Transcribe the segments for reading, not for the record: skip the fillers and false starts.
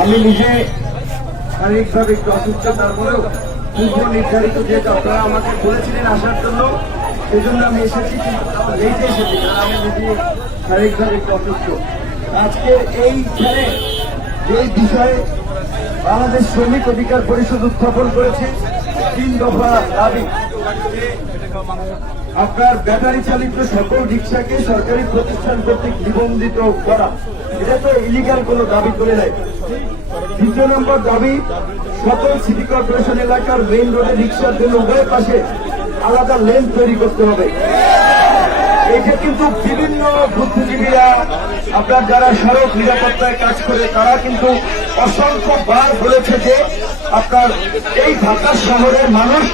আমি নিজে শারীরিকভাবে একটু অসুস্থ, তারপরেও পূর্ব নির্ধারিত যেহেতু আপনারা আমাকে বলেছিলেন আসার জন্য, সেজন্য আমি এসেছি। কিন্তু লেটে এসেছি, কারণ আমি নিজে শারীরিকভাবে একটু অসুস্থ। আজকে এইখানে যে বিষয়ে বাংলাদেশ শ্রমিক অধিকার পরিষদ উত্থাপন করেছে 3 দফা দাবি। আপনার ব্যাটারি চালিত সকল রিক্সাকে সরকারি প্রতিষ্ঠান কর্তৃক নিবন্ধিত করা, এটা তো ইলিগাল কোনো দাবি করে নাই। 2 নম্বর দাবি, সকল সিটি কর্পোরেশন এলাকার মেইন রোডে রিক্সার জন্য উভয় পাশে আলাদা লেন তৈরি করতে হবে। এটা কিন্তু বিভিন্ন বুদ্ধিজীবীরা, আপনার যারা সড়ক নিরাপত্তায় কাজ করে, তারা কিন্তু অসংখ্যবার বলেছে যে আপনার এই ঢাকা শহরের মানুষ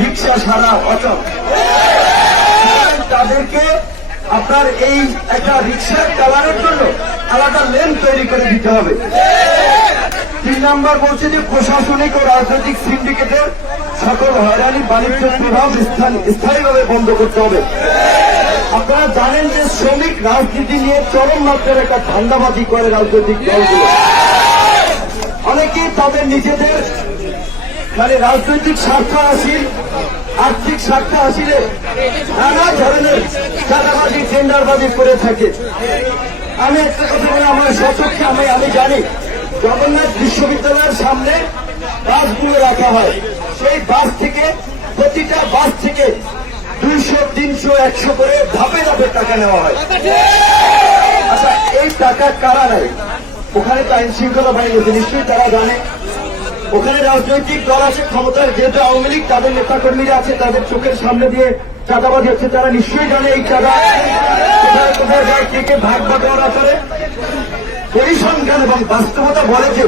রিক্সা ছাড়া অচল। তাদেরকে আপনার এই একটা রিক্সা চালানোর জন্য আলাদা লেন তৈরি করে দিতে হবে। 3 নম্বর বলছে যে প্রশাসনিক ও রাজনৈতিক সিন্ডিকেটের সকল হয়রানি বাণিজ্য প্রভাব স্থায়ীভাবে বন্ধ করতে হবে। আপনারা জানেন যে শ্রমিক রাজনীতি নিয়ে চরম মাত্রার একটা ধান্দাবাজি করে রাজনৈতিক দলগুলো। অনেকেই তাদের নিজেদের রাজনৈতিক স্বার্থ হাসিল, আর্থিক স্বার্থ হাসিলে নানা ধরনের চাঁদাবাজি, টেন্ডারবাজি করে থাকে। আমি একটা কথা বলে আমার সচক্ষে আমি জানি, জগন্নাথ বিশ্ববিদ্যালয়ের সামনে বাসগুলো রাখা হয়। সেই বাস থেকে, প্রতিটা বাস থেকে 200, 300, 100 করে ধাপে ধাপে টাকা নেওয়া হয়। আচ্ছা, এই টাকা কারা নেয়? ওখানে তো আইন শৃঙ্খলা বাহিনী আছে, নিশ্চয়ই তারা জানে। ওখানে রাজনৈতিক দল আছে ক্ষমতার, যেহেতু আওয়ামী লীগ, তাদের নেতাকর্মীরা আছে, তাদের চোখের সামনে দিয়ে চাঁদাবাজি হচ্ছে। তারা নিশ্চয়ই জানে এই চাঁদা কোথায় কোথায় যায়, কে ভাগ বাটোয়ারা করে। পরিসংখ্যান এবং বাস্তবতা বলে যে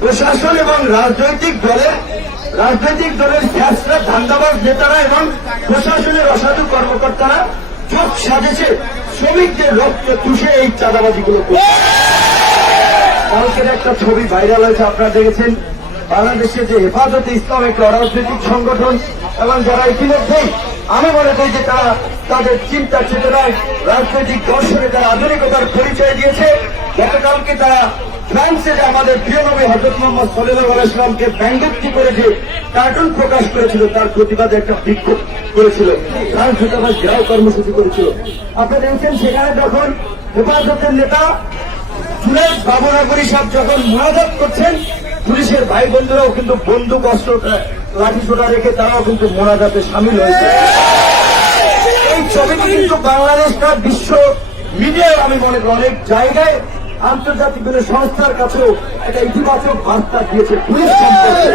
প্রশাসন এবং রাজনৈতিক দলের ফ্যাসরা, ধান্দাবাজ নেতারা এবং প্রশাসনের অসাধু কর্মকর্তারা জোট সাজেছে শ্রমিকদের রক্ত চুষে এই চাঁদাবাজিগুলো করছে। কালকের একটা ছবি ভাইরাল হয়েছে, আপনারা দেখেছেন। বাংলাদেশে যে হেফাজতে ইসলাম একটা অরাজনৈতিক সংগঠন, এবং যারা ইতিমধ্যেই আমি মনে করি যে তারা তাদের চিন্তা চেতনায় রাজনৈতিক দর্শনে তারা আধুনিকতার পরিচয় দিয়েছে। গতকালকে তারা ফ্রান্সে যে আমাদের প্রিয় নবী হযরত মুহাম্মদ সাল্লাল্লাহু আলাইহি ওয়াসাল্লামকে ব্যঙ্গোক্তি করে যে কার্টুন প্রকাশ করেছিল, তার প্রতিবাদে একটা বিক্ষোভ করেছিল। ফ্রান্স দূতাবাস ঘেরাও কর্মসূচি করেছিল। আপনারা দেখছেন সেখানে যখন হেফাজতের নেতা জুনায়েদ বাবুনগরী সাহেব যখন মুনাজাত করছেন, পুলিশের ভাই বন্ধুরাও কিন্তু বন্দুক, অস্ত্র, লাঠি সোটা রেখে তারাও কিন্তু মোনাজাতে সামিল হয়েছে। এই ছবিটি কিন্তু বাংলাদেশটা বিশ্ব মিডিয়ায় আমি মনে করি অনেক জায়গায় আন্তর্জাতিক সংস্থার কাছেও একটা ইতিবাচক বার্তা দিয়েছে পুলিশ সম্পর্কে।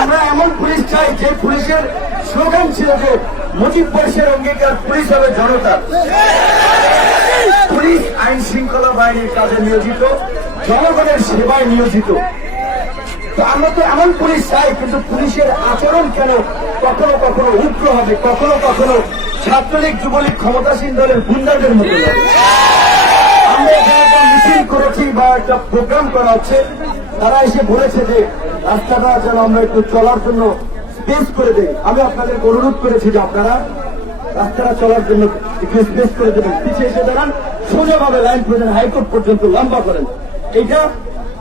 আমরা এমন পুলিশ চাই যে পুলিশের স্লোগান ছিল যে মুজিব বয়সের অঙ্গীকার, পুলিশ হবে জনতা। পুলিশ আইন শৃঙ্খলা বাহিনীর কাজে নিয়োজিত, জনগণের সেবায় নিয়োজিত। তো আমরা তো এমন পুলিশ চাই, কিন্তু পুলিশের আচরণ কেন কখনো কখনো উগ্র হবে, কখনো কখনো ছাত্রলীগ, যুবলীগ, ক্ষমতাসীন দলের গুন্ডাদের মতো। আমরা এখানে একটা মিছিল করেছি বা একটা প্রোগ্রাম করা হচ্ছে, তারা এসে বলেছে যে রাস্তাটা যেন আমরা একটু চলার জন্য স্পেস করে দেই। আমি আপনাদেরকে অনুরোধ করেছি যে আপনারা রাস্তাটা চলার জন্য একটু স্পেস করে দেবেন, পিছিয়ে এসে দাঁড়ান, সোজাভাবে লাইন প্রয়োজন হাইকোর্ট পর্যন্ত লম্বা করেন। এইটা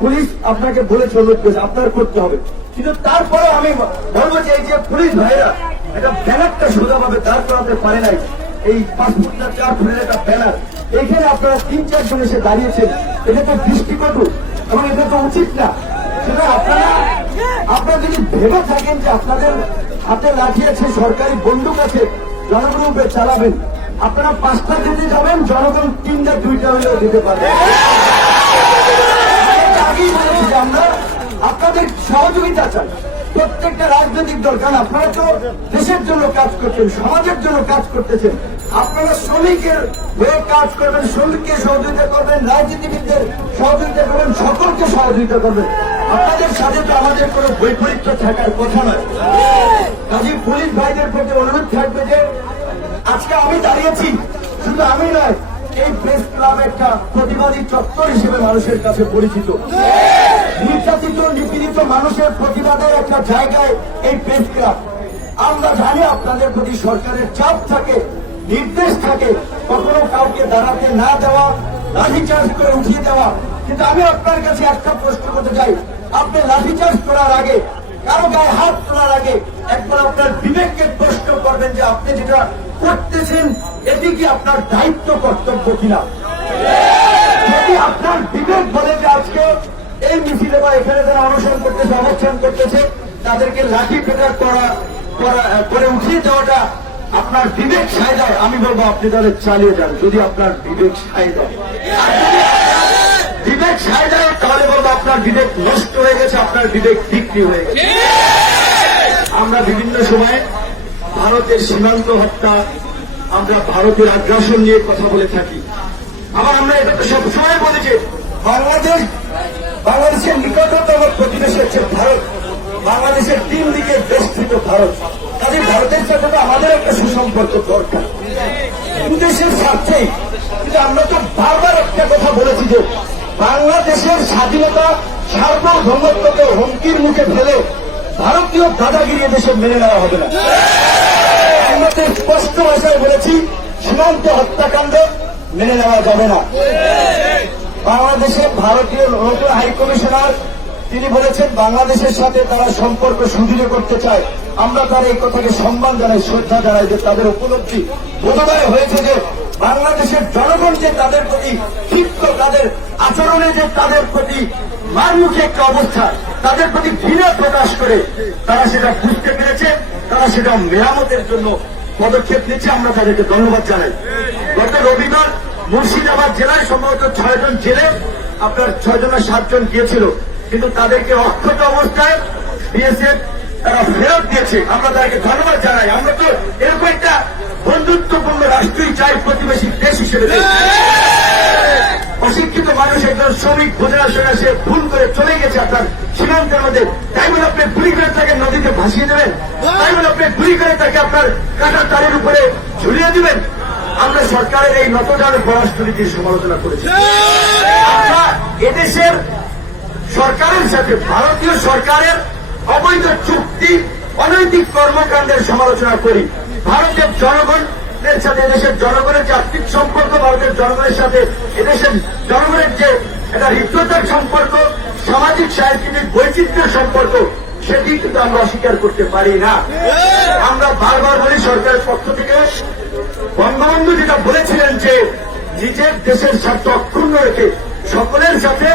পুলিশ আপনাকে বলেছে, অনুরোধ করেছে, আপনার করতে হবে। কিন্তু তারপরে আমি বলবো যে এই যে পুলিশ ভাইরা এটা ব্যানারটা সোজাভাবে দাঁড় করাতে পারে নাই, এই 5 ফুট 4 ফুটের একটা ব্যানার, এখানে আপনারা 3-4 জন এসে দাঁড়িয়েছেন, এটা তো দৃষ্টিকটু এবং এটা তো উচিত না। সেটা আপনারা যদি ভেবে থাকেন যে আপনাদের হাতে লাঠি আছে, সরকারি বন্দুক আছে, জনগণের উপরে চালাবেন, আপনারা 5টা দিতে যাবেন, জনগণ 3টা 2টা হলেও দিতে পারবে। আগেই বলেছি যে আমরা আপনাদের সহযোগিতা চাই, প্রত্যেকটা রাজনৈতিক দল, কারণ আপনারা তো দেশের জন্য কাজ করছেন, সমাজের জন্য কাজ করতেছেন। আপনারা শ্রমিকের হয়ে কাজ করবেন, শ্রমিককে সহযোগিতা করবেন, রাজনীতিবিদদের সহযোগিতা করবেন, সকলকে সহযোগিতা করবেন। আপনাদের সাথে তো আমাদের কোনো বৈপরীত্য থাকার কথা নয়। কাজী পুলিশ ভাইদের প্রতি অনুরোধ থাকবে যে আজকে আমি দাঁড়িয়েছি, শুধু আমি নয়, এই প্রেস ক্লাব একটা প্রতিবাদী চত্বর হিসেবে মানুষের কাছে পরিচিত। নির্যাতিত, নিপীড়িত মানুষের প্রতিবাদের একটা জায়গায় এই প্রেস ক্লাব। আমরা জানি আপনাদের প্রতি সরকারের চাপ থাকে, নির্দেশ থাকে কখনো কাউকে দাঁড়াতে না দেওয়া, লাঠিচার্জ করে উঠিয়ে দেওয়া। কিন্তু আমি আপনার কাছে একটা প্রশ্ন করতে চাই, আপনি লাঠিচার্জ করার আগে, কারো গায়ে হাত তোলার আগে একবার আপনার বিবেককে প্রশ্ন করবেন যে আপনি যেটা করতেছেন এটি কি আপনার দায়িত্ব কর্তব্য কিনা। যদি আপনার বিবেক বলে যে আজকে এই মিছিলে বা এখানে যারা অনশন করতেছে, অবস্থান করতেছে, তাদেরকে লাঠি পেটা করে উঠিয়ে দেওয়াটা আপনার বিবেক সায় দেয়, আমি বলবো আপনি তাহলে চালিয়ে যান। যদি আপনার বিবেক সায় দেয়, বিবেক সায় দেয়, তাহলে বলবো আপনার বিবেক নষ্ট হয়ে গেছে, আপনার বিবেক বিক্রি হয়ে গেছে। আমরা বিভিন্ন সময়ে ভারতের সীমান্ত হত্যা, আমরা ভারতের আগ্রাসন নিয়ে কথা বলে থাকি। আবার আমরা এটা তো সবসময় বলি যে বাংলাদেশের নিকটতম প্রতিবেশী হচ্ছে ভারত, বাংলাদেশের 3 দিকে বেষ্টিত ভারত। কাজে ভারতের সাথে তো আমাদের একটা সুসম্পর্ক দরকার, দেশের স্বার্থেই। কিন্তু আমরা তো বারবার একটা কথা বলেছি যে বাংলাদেশের স্বাধীনতা সার্বভৌমত্বকে হুমকির মুখে ফেলে ভারতীয় দাদাগিরি দেশে মেনে নেওয়া হবে না। আমরা তো স্পষ্ট ভাষায় বলেছি সীমান্ত হত্যাকাণ্ড মেনে নেওয়া যাবে না। বাংলাদেশের ভারতীয় নতুন হাইকমিশনার তিনি বলেছেন বাংলাদেশের সাথে তারা সম্পর্ক সুদৃঢ় করতে চায়। আমরা তার এই কথাকে সম্মান জানাই, শ্রদ্ধা জানাই যে তাদের উপলব্ধি বোধোদয় হয়েছে যে বাংলাদেশের জনগণ যে তাদের প্রতি ক্ষিপ্ত, তাদের আচরণে যে তাদের প্রতি মারমুখী একটা অবস্থা, তাদের প্রতি ঘৃণা প্রকাশ করে তারা সেটা বুঝতে পেরেছে, তারা সেটা মেরামতের জন্য পদক্ষেপ নিচ্ছে। আমরা তাদেরকে ধন্যবাদ জানাই। গত রবিবার মুর্শিদাবাদ জেলায় সম্ভবত 6 জন জেলে আপনার 6 জন 7 জন গিয়েছিল, কিন্তু তাদেরকে অক্ষত অবস্থায় বিএসএফ তারা ফেরত দিয়েছে। আমরা তাদেরকে ধন্যবাদ জানাই। আমরা তো এরকম একটা বন্ধুত্বপূর্ণ রাষ্ট্রই চাই প্রতিবেশী দেশ হিসেবে। অশিক্ষিত মানুষ একজন শ্রমিক বোঝার সঙ্গে সে ভুল করে চলে গেছে আপনার সীমান্তের মধ্যে, তাই বলে আপনি গুলি করে তাকে নদীতে ভাসিয়ে দেবেন? তাই বলে আপনি গুলি করে তাকে আপনার কাঁটার তারের উপরে ঝুলিয়ে দিবেন? আমরা সরকারের এই নতজান পররাষ্ট্রনীতির সমালোচনা করেছি। আমরা এদেশের সরকারের সাথে ভারতীয় সরকারের অবৈধ চুক্তি, অনৈতিক কর্মকাণ্ডের সমালোচনা করি। ভারতের জনগণের সাথে এদেশের জনগণের যে আর্থিক সম্পর্ক, ভারতের জনগণের সাথে এদেশের জনগণের যে একটা হৃদ্যতার সম্পর্ক, সামাজিক সাংস্কৃতিক বৈচিত্র্যের সম্পর্ক, সেটি কিন্তু আমরা অস্বীকার করতে পারি না। আমরা বারবার বলি সরকারের পক্ষ থেকে বঙ্গবন্ধু যেটা বলেছিলেন যে নিজের দেশের স্বার্থ অক্ষুণ্ণ রেখে সকলের সাথে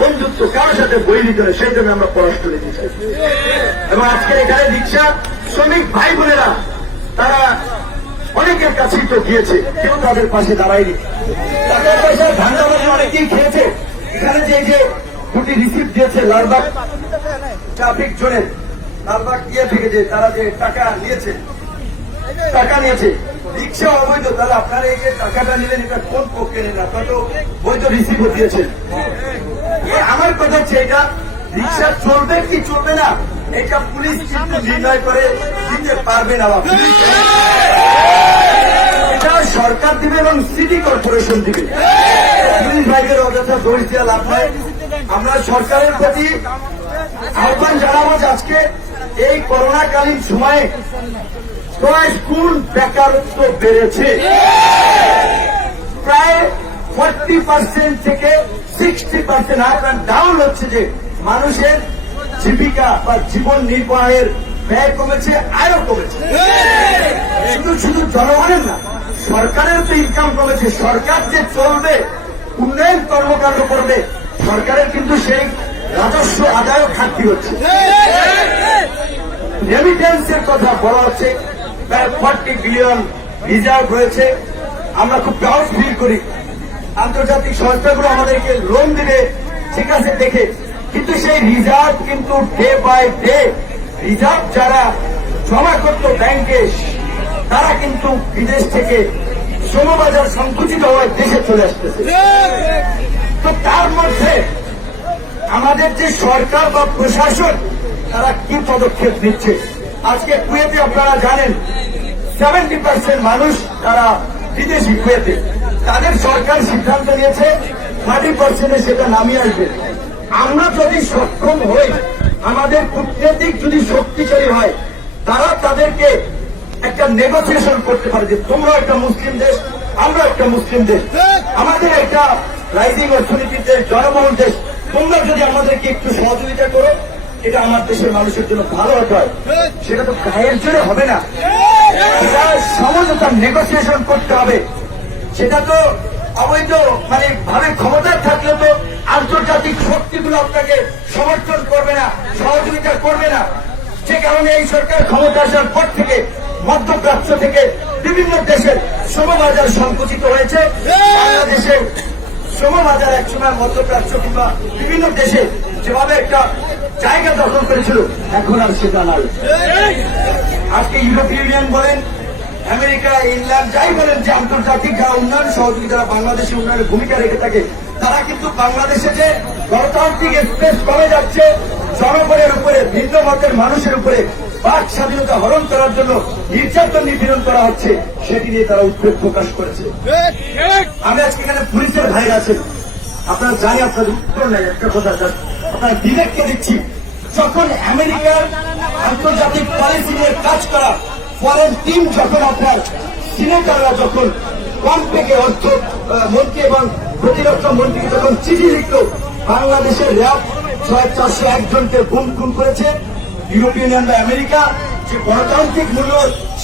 বন্ধুত্ব, কারোর সাথে বৈরিত নয়, সেই জন্য আমরা পররাষ্ট্রনীতি চাই। এবং আজকে এখানে রিক্সা শ্রমিক ভাই বোনেরা তারা অনেকের কাছেই তো গিয়েছে, কেউ তাদের পাশে দাঁড়ায়নি। টাকার পয়সায় ধান্দাবাজি অনেকেই খেয়েছে। এখানে যে 2টি রিসিপ্ট দিয়েছে লালবাগ ট্রাফিক জোনের, লালবাগ ইয়ে থেকে যে তারা যে টাকা নিয়েছে রিক্সা অবৈধ, তাহলে আপনারা এই যে টাকাটা নিলেন এটা কোন পক্ষে নেন? আপনারা তো বৈধ রিসিপ্ট দিয়েছেন। আমার কথা হচ্ছে এটা রিক্সা চলবে কি চলবে না এটা পুলিশ কিন্তু নির্ণয় করে দিতে পারবে না। এটা সরকার দিবে এবং সিটি কর্পোরেশন দিবে। পুলিশ ভাইদের অযথা দোষ দেওয়া লাভ নয়। আমরা সরকারের প্রতি আহ্বান জানাবো যে আজকে এই করোনাকালীন সময়ে 10 গুণ বেকারত্ব বেড়েছে। প্রায় 40% থেকে 60% আপ অ্যান্ড ডাউন হচ্ছে যে মানুষের জীবিকা বা জীবন নির্বাহের ব্যয় কমেছে, আয়ও কমেছে। শুধু জনগণের না, সরকারের তো ইনকাম কমেছে। সরকার যে চলবে, উন্নয়ন কর্মকাণ্ড করবে, সরকারের কিন্তু সেই রাজস্ব আদায়ও ঘাটতি হচ্ছে। রেমিটেন্সের কথা বলা হচ্ছে, প্রায় 40 বিলিয়ন রিজার্ভ রয়েছে। আমরা খুব প্রাউড ফিল করি, আন্তর্জাতিক সংস্থাগুলো আমাদেরকে লোন দিবে, ঠিক আছে দেখে, কিন্তু সেই রিজার্ভ কিন্তু ডে বাই ডে রিজার্ভ যারা জমা করত ব্যাংকে, তারা কিন্তু বিদেশ থেকে শ্রমবাজার সংকুচিত হওয়ায় দেশে চলে আসতেছে। তো তার মধ্যে আমাদের যে সরকার বা প্রশাসন তারা কি পদক্ষেপ নিচ্ছে? আজকে কুয়েতে আপনারা জানেন 70% মানুষ তারা বিদেশি কুয়েতে, তাদের সরকার সিদ্ধান্ত নিয়েছে 30% সেটা নামিয়ে আসবে। আমরা যদি সক্ষম হই, আমাদের কূটনৈতিক যদি শক্তিশালী হয়, তারা তাদেরকে একটা নেগোসিয়েশন করতে পারে যে তোমরা একটা মুসলিম দেশ, আমরা একটা মুসলিম দেশ, আমাদের একটা রাইজিং অর্থনীতির দেশ, জনবহুল দেশ, তোমরা যদি আমাদেরকে একটু সহযোগিতা করো, এটা আমার দেশের মানুষের জন্য ভালো হতে হয়। সেটা তো গায়ের জোরে হবে না, এটা সমঝোতা নেগোসিয়েশন করতে হবে। সেটা তো অবৈধ মানে ভাবে ক্ষমতায় থাকলে তো আন্তর্জাতিক শক্তিগুলো আপনাকে সমর্থন করবে না, সহযোগিতা করবে না। যে কারণে এই সরকার ক্ষমতা আসার পর থেকে মধ্যপ্রাচ্য থেকে বিভিন্ন দেশের শ্রমবাজার সংকুচিত হয়েছে। বাংলাদেশের শ্রমবাজার একসময় মধ্যপ্রাচ্য কিংবা বিভিন্ন দেশে যেভাবে একটা জায়গা দখল করেছিল, এখন আর সেটা নাই। আজকে ইউরোপীয় ইউনিয়ন বলেন, আমেরিকা, ইংল্যান্ড যাই বলেন, যে আন্তর্জাতিক যারা উন্নয়ন সহযোগিতারা বাংলাদেশের উন্নয়নের ভূমিকা রেখে থাকে, তারা কিন্তু বাংলাদেশে যে গণতান্ত্রিক স্পেস কমে যাচ্ছে, জনগণের উপরে, ভিন্ন মতের মানুষের উপরে বাক স্বাধীনতা হরণ করার জন্য নির্যাতন নিপীড়ন করা হচ্ছে, সেটি নিয়ে তারা উদ্বেগ প্রকাশ করেছে। আমি আজকে এখানে পুলিশের ভাইরা আছেন, আপনারা জানি আপনাদের উত্তর নেই। একটা কথা আপনার বিবেককে দিচ্ছি, যখন আমেরিকার আন্তর্জাতিক পলিসি নিয়ে কাজ করা ফরেন টিম, যখন আপনার সিনেটররা যখন পম্পেকে অর্থ মন্ত্রী এবং প্রতিরক্ষা মন্ত্রীকে যখন চিঠি লিখল, বাংলাদেশের র্যাব 401 জনকে গুম খুন করেছে, ইউরোপিয়ান ইউনিয়ন বা আমেরিকা যে গণতান্ত্রিক মূল্য,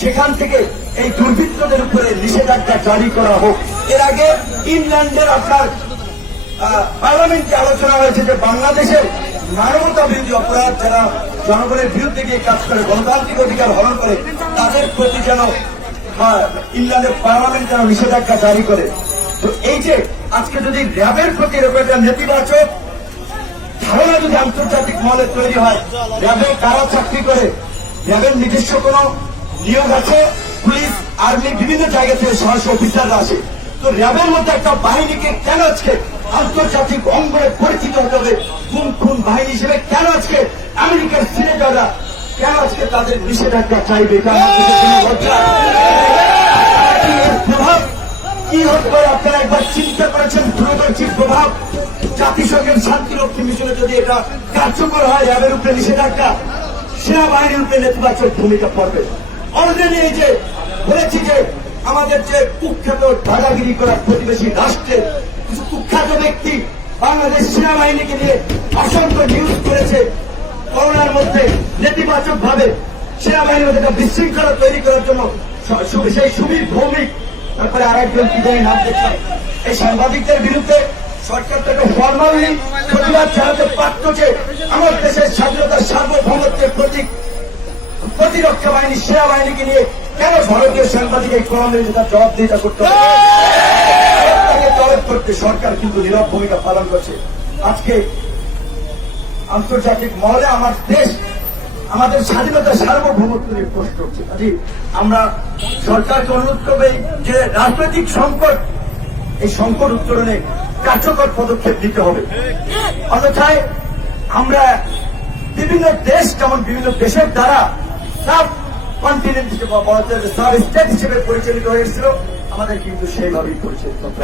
সেখান থেকে এই দুর্বৃত্তদের উপরে নিষেধাজ্ঞা জারি করা হোক। এর আগে ইংল্যান্ডের আপনার পার্লামেন্টে আলোচনা হয়েছে যে বাংলাদেশের মানবতা বিরোধী অপরাধ, যারা জনগণের বিরুদ্ধে গিয়ে কাজ করে, গণতান্ত্রিক অধিকার হরণ করে, তাদের প্রতি যেন ইংল্যান্ডের পার্লামেন্ট যেন নিষেধাজ্ঞা জারি করে। তো এই যে আজকে যদি র্যাবের প্রতি এরকম একটা নেতিবাচক ধারণা যদি আন্তর্জাতিক মহলে তৈরি হয়, র্যাবে কারা চাকরি করে, র্যাবের নিজস্ব কোন নিয়োগ আছে, পুলিশ, আর্মি, বিভিন্ন জায়গা থেকে সরাসরি অফিসাররা আসে, তো র্যাবের মধ্যে একটা বাহিনীকে কেন আজকে আন্তর্জাতিক অঙ্গনে পরিচিত হতে হবে গুম খুন বাহিনী হিসেবে? কেন আজকে আমেরিকার সিনেটররা কেন আজকে তাদের নিষেধাজ্ঞা চাইবে? প্রভাব কি হতে পারে আপনারা একবার চিন্তা করেছেন? দূরদর্শীর প্রভাব জাতিসংঘের শান্তিরক্ষী মিশনে যদি এটা কার্যকর হয়, র্যাবের উপরে নিষেধাজ্ঞা, সেনাবাহিনীর উপরে নেতিবাচক ভূমিকা পড়বে। অলরেডি এই যে বলেছি যে আমাদের যে কুখ্যাত দাদাগিরি করা প্রতিবেশী রাষ্ট্রের কিছু কুখ্যাত ব্যক্তি বাংলাদেশ সেনাবাহিনীকে নিয়ে অসংখ্য নিউজ করেছে, করোনার মধ্যে নেতিবাচক ভাবে সেনাবাহিনীর মধ্যে একটা বিশৃঙ্খলা তৈরি করার জন্য সেই সুবীর ভৌমিক, তারপরে আরেকজন কি জানি নাম দেখলাম, এই সাংবাদিকদের বিরুদ্ধে সরকার তাকে ফরমালি প্রতিবাদ জানাতে পারত যে আমার দেশের স্বাধীনতার সার্বভৌমত্বের প্রতীক প্রতিরক্ষা বাহিনী, সেনাবাহিনীকে নিয়ে কেন ভারতীয় সাংবাদিক এই কলমের তার জবাবদিহিতা করতে হবে? তাকে তলব করতে সরকার কিন্তু নীরব ভূমিকা পালন করছে। আজকে আন্তর্জাতিক মহলে আমার দেশ, আমাদের স্বাধীনতার সার্বভৌমত্ব নিয়ে প্রশ্ন হচ্ছে। আমরা সরকারকে অনুরোধ করবে যে রাজনৈতিক সংকট, এই সংকট উত্তরণে কার্যকর পদক্ষেপ নিতে হবে। অন্যথায় আমরা বিভিন্ন দেশ, যেমন বিভিন্ন দেশের দ্বারা সাব কন্টিনেন্ট হিসেবে সাব স্টেট হিসেবে পরিচালিত হয়েছিল, আমাদের কিন্তু সেইভাবেই পরিচালিত হবে।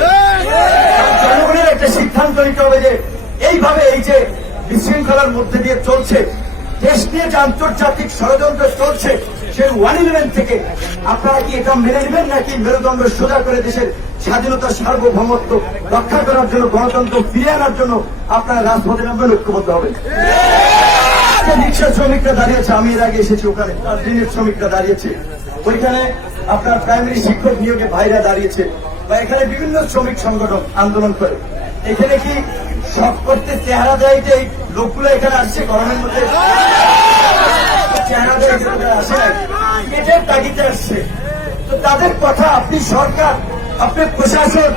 জনগণের একটা সিদ্ধান্ত নিতে হবে যে এইভাবে এই যে বিশৃঙ্খলার মধ্যে দিয়ে চলছে, দেশ নিয়ে যে আন্তর্জাতিক ষড়যন্ত্র চলছে, সেই 111 থেকে আপনারা কি এটা মেনে নেবেন, নাকি মেরুদণ্ড সোজা করে দেশের স্বাধীনতার সার্বভৌমত্ব রক্ষা করার জন্য, গণতন্ত্র ফিরিয়ে আনার জন্য আপনারা রাজপথে নামবেন, ঐক্যবদ্ধ হবেন? রিক্সা শ্রমিকরা দাঁড়িয়েছে, আমি এর আগে এসেছি, ওখানে দিনের শ্রমিকরা দাঁড়িয়েছে, ওইখানে আপনার প্রাইমারি শিক্ষক নিয়োগে ভাইরা দাঁড়িয়েছে, বা এখানে বিভিন্ন শ্রমিক সংগঠন আন্দোলন করে। এখানে কি সব করতে চেহারা দেয় যে এই লোকগুলো এখানে আসছে গরমের মধ্যে? চেহারা দেয় আসে না, পেটের তাগিদে আসছে। তো তাদের কথা আপনি সরকার, আপনি প্রশাসন,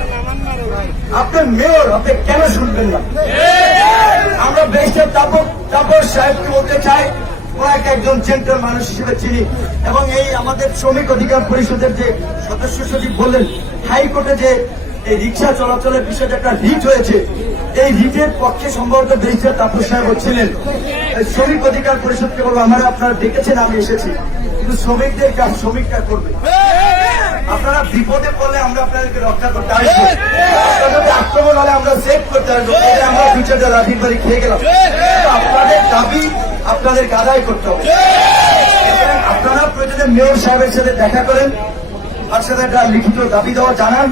আপনার মেয়র, আপনি কেন শুনবেন না? আমরা ব্যারিস্টার তাপস সাহেবকে বলতে চাই, ওনাকে একজন জেন্টাল মানুষ হিসেবে চিনি, এবং এই আমাদের শ্রমিক অধিকার পরিষদের যে সদস্য সচিব বললেন, হাইকোর্টে যে এই রিক্সা চলাচলের বিষয়ে একটা রিট হয়েছে, এই রিটের পক্ষে সম্ভবত ব্যারিস্টার তাপস সাহেব ছিলেন। শ্রমিক অধিকার পরিষদকে বলবো, আমরা আপনারা ডেকেছেন, আমি এসেছি, কিন্তু শ্রমিকদের কাজ শ্রমিকরা করবে। আপনারা বিপদে পড়লে আমরা আপনাদেরকে রক্ষা করতে আসবো, আপনাদের আক্রমণ হলে আমরা সেভ করতে আসবো। আমরা ফিউচারটা রাফির বাড়ি খেয়ে গেলাম, আপনাদের দাবি আপনাদেরকে আদায় করতে হবে। আপনারা প্রয়োজনে যে মেয়র সাহেবের সাথে দেখা করেন, তার সাথে একটা লিখিত দাবি দেওয়া জানান,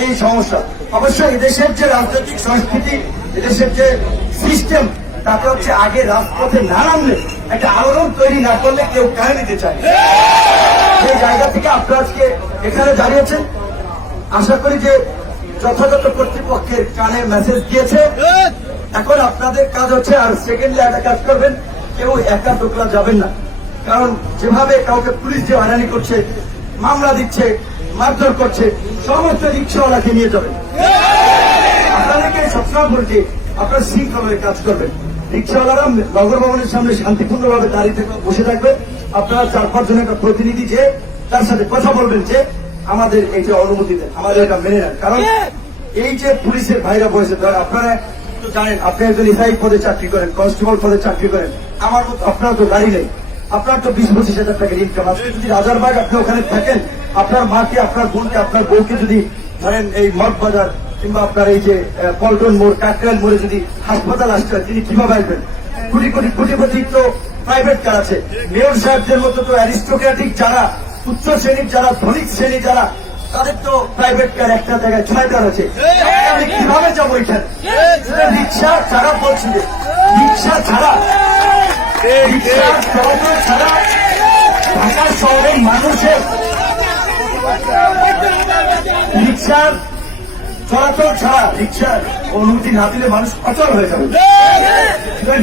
এই সমস্যা। অবশ্যই এদেশের যে রাজনৈতিক সংস্কৃতি, এদেশের যে সিস্টেম, তাতে হচ্ছে আগে রাজপথে না নামলে, একটা আলোড়ন তৈরি না করলে কেউ কানে নিতে চায়। সেই জায়গা থেকে আপনারা আজকে এখানে দাঁড়িয়েছেন, আশা করি যে যথাযথ কর্তৃপক্ষের কানে মেসেজ দিয়েছে। এখন আপনাদের কাজ হচ্ছে, আর সেকেন্ডলি একটা কাজ করবেন, কেউ একা টোকলা যাবেন না। কারণ যেভাবে কাউকে পুলিশ দিয়ে হয়রানি করছে, মামলা দিচ্ছে, মারধর করছে, সমস্ত রিক্সাওয়ালাকে নিয়ে যাবেন। আপনাদেরকে সবসময় বলছি, আপনারা শৃঙ্খলায় কাজ করবেন। রিক্সাওয়ালারা নগর ভবনের সামনে শান্তিপূর্ণভাবে দাঁড়িয়ে বসে থাকবে। আপনারা 4-5 জন একটা প্রতিনিধি যে তার সাথে কথা বলবেন যে আমাদের এই যে অনুমতি দেন, আমাদের এটা মেনে নেন। কারণ এই যে পুলিশের ভাইরা বসে, আপনারা তো জানেন, আপনি একজন এসআই পদে চাকরি করেন, কনস্টেবল পদে চাকরি করেন, আমার মতো আপনার তো গাড়ি নেই, আপনার তো 20-25 হাজার টাকার ইনকাম। আপনি যদি রাজারবাগ আপনি ওখানে থাকেন, আপনার মাকে, আপনার বোনকে, আপনার বউকে যদি ধরেন এই মগ বাজার কিংবা আপনার এই যে পল্টন মোড়, কাকরাইল মোড়ে যদি হাসপাতাল আসতে হয়, তিনি কিভাবে আসবেন? কোটি কোটি কোটিপতি তো প্রাইভেট কার আছে। মেয়র সাহেবদের মতো তো অ্যারিস্টোক্রেটিক যারা, উচ্চ শ্রেণীর যারা, ধনিক শ্রেণী যারা, তাদের তো প্রাইভেট কার একটা জায়গায় 6 কার আছে। আমি কিভাবে যাবো এখানে? রিক্সা ছাড়া বলছি, যে রিক্সা ছাড়া, রিক্সা চলাচল ছাড়া ঢাকা শহরের মানুষের রিক্সার চলাচল ছাড়া, রিক্সার অনুমতি না দিলে মানুষ অচল হয়ে যাবে।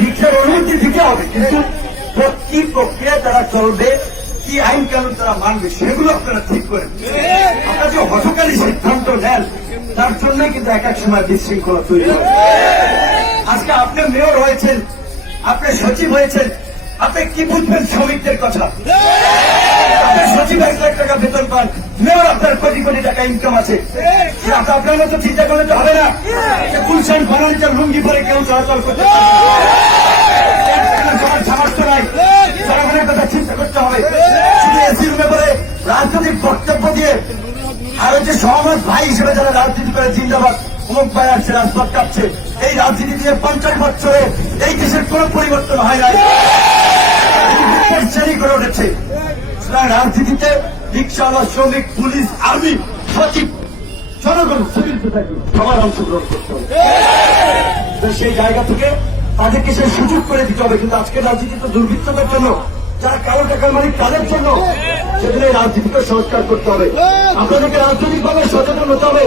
রিক্সার অনুমতি দিতে হবে, কিন্তু কি প্রক্রিয়ায় তারা চলবে, কি আইন কানুন তারা মানবে, সেগুলো আপনারা ঠিক করেন। আপনারা যে হঠকারী সিদ্ধান্ত নেন, তার জন্যই কিন্তু এক এক সময় বিশৃঙ্খলা তৈরি হয়। আজকে আপনি মেয়র হয়েছেন, আপনি সচিব হয়েছেন, আপনি কি বুঝবেন শ্রমিকদের কথা? আপনি সচিব 1 লাখ টাকা বেতন পান, মেয়র আপনার কোটি কোটি টাকা ইনকাম আছে। আপনার মতো চিন্তা করলে তো হবে না। গুলশান ফার্নিচার লুঙ্গি পরে কেউ চলাচল করতে সবার সামর্থ্য নাই, জনগণের কথা চিন্তা করতে হবে। শুধু এসি রুমে পরে রাজনৈতিক বক্তব্য দিয়ে, আর হচ্ছে সহমত ভাই হিসেবে যারা রাজনীতি করে, জিন্দাবাদ অমুক ভাই আসছে, রাজপথ কাঁপছে, এই রাজনীতি দিয়ে 50 বছরে এই দেশের কোন পরিবর্তন হয় নাই, শ্রেণী করে উঠেছে। রাজনীতিতে রিক্সাওয়ালা, শ্রমিক, পুলিশ, আর্মি, সচিব, জনগণ, সিভিল সোসাইটি সবার অংশগ্রহণ করতে হবে। সেই জায়গা থেকে তাদেরকে সেই সুযোগ করে দিতে হবে। কিন্তু আজকের রাজনীতি তো দুর্বৃত্তদের জন্য, যারা কারো টাকার মালিক তাদের জন্য। সেজন্য এই রাজনীতিকে সংস্কার করতে হবে। আপনাদেরকে রাজনৈতিকভাবে সচেতন হতে হবে।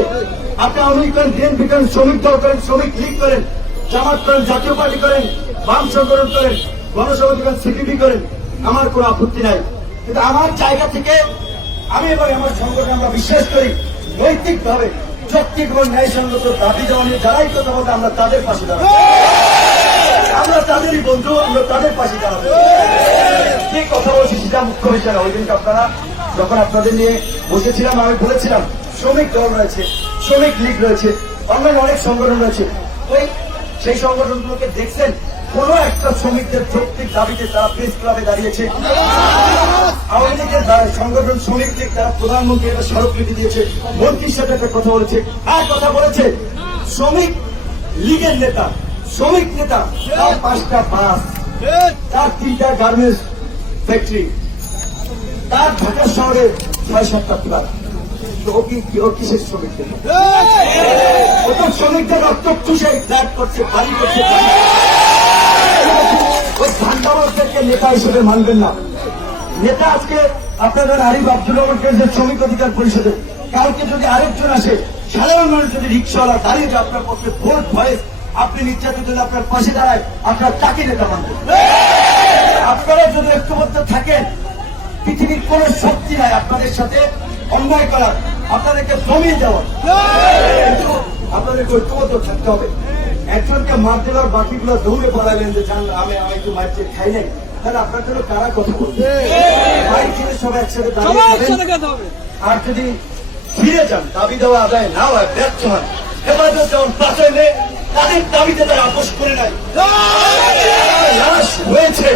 আপনি আওয়ামী লীগ করেন, বিএনপি করেন, শ্রমিক দল করেন, শ্রমিক লীগ করেন, জামাত করেন, জাতীয় পার্টি করেন, বাম সংগঠন করেন, গণসংহতি করেন, সিপিবি করেন, আমার কোন আপত্তি নাই। কিন্তু আমার জায়গা থেকে আমি এবং আমার সংগঠন আমরা বিশ্বাস করি, নৈতিকভাবে যৌক্তিক এবং ন্যায়সঙ্গত দাবি দেওয়া নিয়ে যারাই কথা বলতে, আমরা তাদের পাশে দাঁড়াবো। আমরা তাদেরই বন্ধু, আমরা তাদের পাশে দাঁড়াবো। কি কথা বলছি সেটা মুখ্য বিষয় না। ওই দিনকে আপনারা যখন আপনাদের নিয়ে বসেছিলাম, আমি বলেছিলাম শ্রমিক দল রয়েছে, শ্রমিক লীগ রয়েছে, অন্যান্য অনেক সংগঠন রয়েছে। ওই সেই সংগঠনগুলোকে দেখছেন, কোন একটা শ্রমিকদের যৌক্তিক দাবিতে তারা প্রেস ক্লাবে দাঁড়িয়েছে? আওয়ামী লীগের সংগঠন শ্রমিক লীগ, তারা প্রধানমন্ত্রী একটা স্মারকলিপি দিয়েছে, মন্ত্রীর সাথে একটা কথা বলেছে, আর কথা বলেছে শ্রমিক লীগের নেতা, শ্রমিক নেতা, তার 5টা বাস, তার 3টা গার্মেন্টস ফ্যাক্টরি, তার ঢাকা শহরে 6-7টা প্লাট। ও কিসের শ্রমিক নেতা? ও তো শ্রমিকদের রক্ত চুষে ফ্ল্যাট করছে, বাড়ি করছে। ওই ধান্দাবাজদেরকে নেতা হিসেবে মানবেন না। নেতা আজকে আপনাদের আরিফ আব্দুল রহমানকে শ্রমিক অধিকার পরিষদে, কালকে যদি আরেকজন আসে, সাধারণ মানুষ যদি রিক্সাওয়ালা দাঁড়িয়ে আপনার পক্ষে ভোট ভয়ে, আপনি নির্যাতিত হলে আপনার পাশে দাঁড়ায়, আপনার তাকে নেতা মানবেন। আপনারা যদি ঐক্যবদ্ধ থাকেন, পৃথিবীর কোন শক্তি নাই আপনাদের সাথে অন্যায় করার, আপনাদেরকে জমিয়ে দেওয়ার। কিন্তু আপনাদেরকে ঐক্যবদ্ধ থাকতে হবে। একজনকে মার দেওয়ার বাকিগুলো দৌড়ে পালালেন যে আমি একটু মারছে খাই নাই, তাহলে আপনার জন্য কারা কথা বলবে? মাইক ছেড়ে সবাই একসাথে দাঁড়িয়ে যাবেন। আর যদি ফিরে যান, দাবি দেওয়া আদায় না হয়, ব্যর্থ হন, হেফাজত যেমন বাঁচাইলে তাদের দাবিতে তারা আপোষ করে নাই, লাশ হয়েছে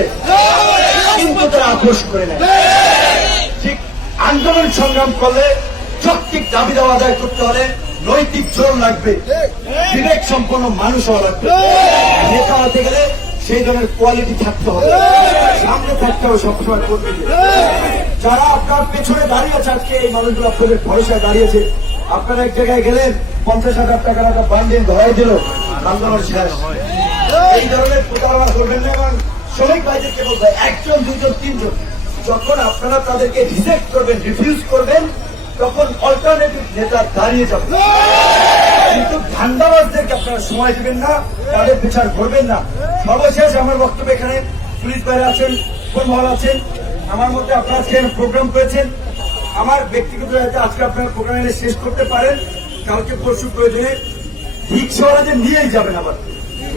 কিন্তু তারা আপোষ করে নাই। ঠিক আন্দোলন সংগ্রাম করলে, যৌক্তিক দাবি দেওয়া আদায় করতে হলে নৈতিক জোর লাগবে, বিবেক সম্পন্ন মানুষ হওয়া লাগবে। নেতা হতে গেলে সেই ধরনের কোয়ালিটি থাকতে হবে, সামনে থাকতে হবে সবসময় কর্মীদের। যারা আপনার পেছনে দাঁড়িয়ে আছে আজকে এই মানুষগুলো আপনাদের ভরসায় দাঁড়িয়েছে, আপনারা এক জায়গায় গেলেন 50,000 টাকার একটা বান্ডিল ধরাই দিল, আন্দোলন শেষ। এই ধরনের প্রতারণা করবেন না। এবং শ্রমিক ভাইদেরকে বলবে 1 জন 2 জন 3 জন যখন আপনারা তাদেরকে রিজেক্ট করবেন, রিফিউজ করবেন, তখন অল্টারনেটিভ নেতা দাঁড়িয়ে যাবে। কিন্তু ধান্দাবাজদেরকে আপনারা সময় দিবেন না, তাদের বিচার করবেন না। সর্বশেষ আমার বক্তব্য এখানে পুলিশ বাইরে আছেন, কোন মহল আছেন, আমার মধ্যে আপনারা প্রোগ্রাম করেছেন। আমার ব্যক্তিগত আজকে আপনারা প্রোগ্রাম এনে শেষ করতে পারেন, কালকে পরশু প্রয়োজনে রিক্সাওয়ালাদের নিয়েই যাবেন। আবার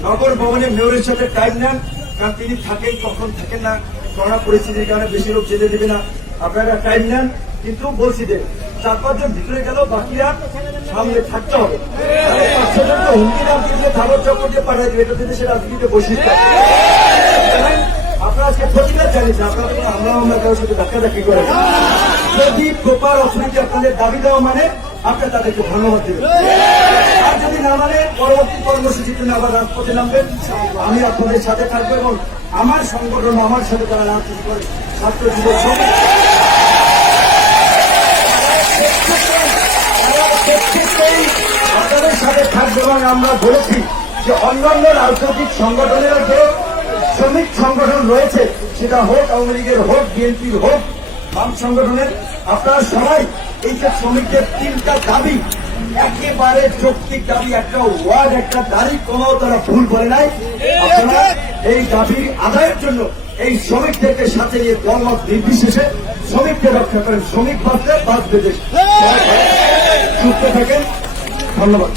নগর ভবনে মেয়রের সাথে টাইম নেন, কারণ তিনি থাকেন কখন থাকেন না, করোনা পরিস্থিতির কারণে বেশি লোক যেতে দেবে না, আপনারা টাইম নেন। কিন্তু বলছি যে 4-5 জন ভিতরে গেল, বাকিরা সামনে থাকতে হবে। 5-6 জনকে হুমকি দাম দিয়ে খাবার চক্কর দিয়ে পাঠাই দেবে, এটা দেশের রাজনীতিতে বৈশিষ্ট্য। আপনারা আজকে প্রতিবাদ জানিয়েছেন, আপনারা আমরা কারোর সাথে ধাক্কাধাক্কি করেন। যদি প্রপার অথরিটি আপনাদের দাবি দেওয়া মানে আপনারা তাদেরকে ধন্যবাদ দেবেন। আর যদি না মানে পরবর্তী কর্মসূচির জন্য আবার রাজপথে নামবেন, আমি আপনাদের সাথে থাকবো। এবং আমার সংগঠন, আমার সাথে যারা রাজনীতি করে, ছাত্র যুবক আপনাদের সাথে থাকবে। এবং আমরা বলেছি যে অন্যান্য রাজনৈতিক সংগঠনের যে শ্রমিক সংগঠন রয়েছে, সেটা হোক আওয়ামী লীগের, হোক বিএনপির, হোক বাম সংগঠনের, আপনারা সবাই এই যে শ্রমিকদের 3টা দাবি, একেবারে যৌক্তিক দাবি, একটা ওয়ার্ড, একটা দাড়ি কোনাও তারা ভুল বলে নাই। আপনারা এই দাবির আদায়ের জন্য এই শ্রমিকদেরকে সাথে নিয়ে দলমত নির্বিশেষে শ্রমিককে রক্ষা করেন। শ্রমিক বাঁচলে বাঁচবে দেশ। সুস্থ থাকেন, ধন্যবাদ।